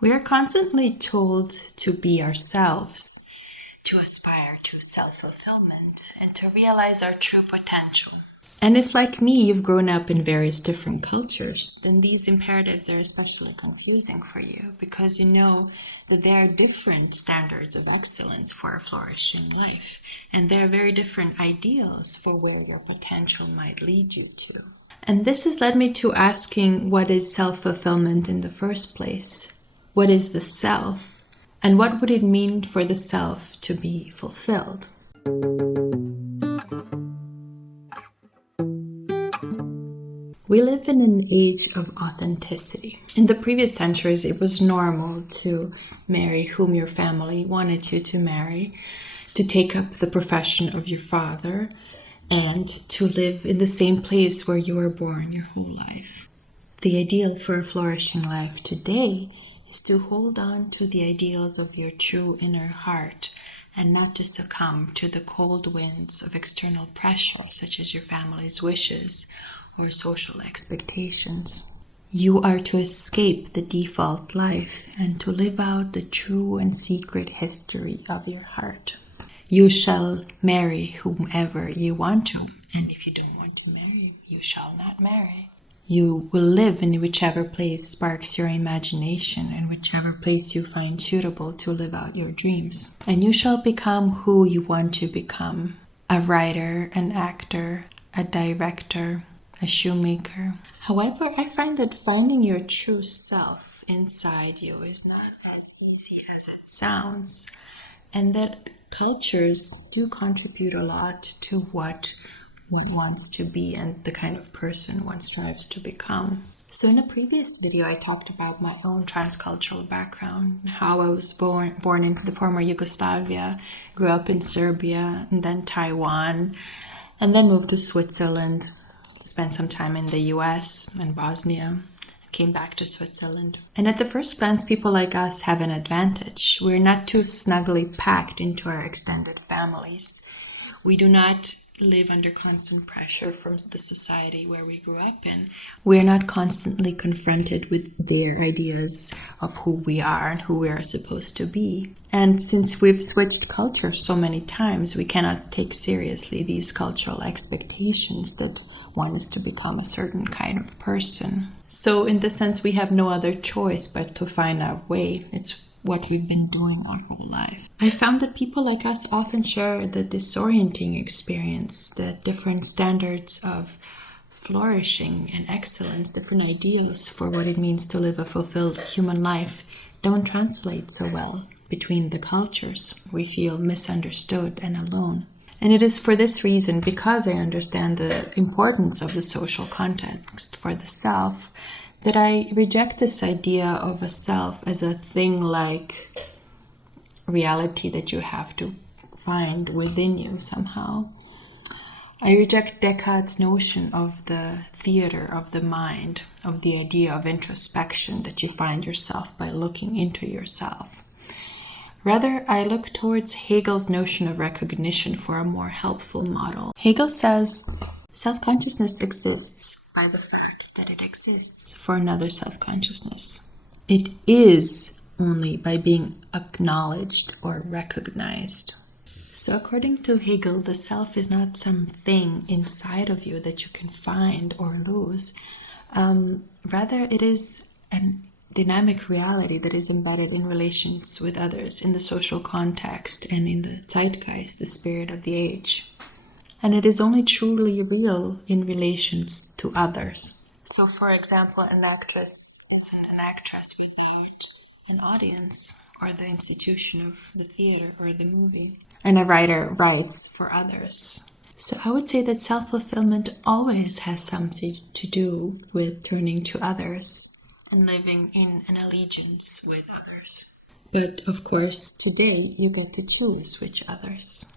We are constantly told to be ourselves, to aspire to self-fulfillment, and to realize our true potential. And if, like me, you've grown up in various different cultures, then these imperatives are especially confusing for you because you know that there are different standards of excellence for a flourishing life, and there are very different ideals for where your potential might lead you to. And this has led me to asking, what is self-fulfillment in the first place? What is the self? And what would it mean for the self to be fulfilled? We live in an age of authenticity. In the previous centuries, it was normal to marry whom your family wanted you to marry, to take up the profession of your father, and to live in the same place where you were born your whole life. The ideal for a flourishing life today is to hold on to the ideals of your true inner heart and not to succumb to the cold winds of external pressure, such as your family's wishes or social expectations. You are to escape the default life and to live out the true and secret history of your heart. You shall marry whomever you want to, and if you don't want to marry, you shall not marry. You will live in whichever place sparks your imagination and whichever place you find suitable to live out your dreams. And you shall become who you want to become: a writer, an actor, a director, a shoemaker. However, I find that finding your true self inside you is not as easy as it sounds, and that cultures do contribute a lot to what one wants to be and the kind of person one strives to become. So in a previous video, I talked about my own transcultural background, how I was born in the former Yugoslavia, grew up in Serbia, and then Taiwan, and then moved to Switzerland, spent some time in the US and Bosnia, came back to Switzerland. And at the first glance, people like us have an advantage. We're not too snugly packed into our extended families. We do not live under constant pressure from the society where we grew up in. We're not constantly confronted with their ideas of who we are and who we are supposed to be. And since we've switched cultures so many times, we cannot take seriously these cultural expectations that one is to become a certain kind of person. So in this sense, we have no other choice but to find our way. It's what we've been doing our whole life. I found that people like us often share the disorienting experience, that different standards of flourishing and excellence, different ideals for what it means to live a fulfilled human life, don't translate so well between the cultures. We feel misunderstood and alone. And it is for this reason, because I understand the importance of the social context for the self, that I reject this idea of a self as a thing-like reality that you have to find within you somehow. I reject Descartes' notion of the theater of the mind, of the idea of introspection that you find yourself by looking into yourself. Rather, I look towards Hegel's notion of recognition for a more helpful model. Hegel says, self-consciousness exists by the fact that it exists for another self-consciousness. It is only by being acknowledged or recognized. So according to Hegel, the self is not something inside of you that you can find or lose. Rather, it is a dynamic reality that is embedded in relations with others, in the social context, and in the zeitgeist, the spirit of the age. And it is only truly real in relations to others. So, for example, an actress isn't an actress without an audience or the institution of the theater or the movie. And a writer writes for others. So I would say that self-fulfillment always has something to do with turning to others and living in an allegiance with others. But of course, today you get to choose which others.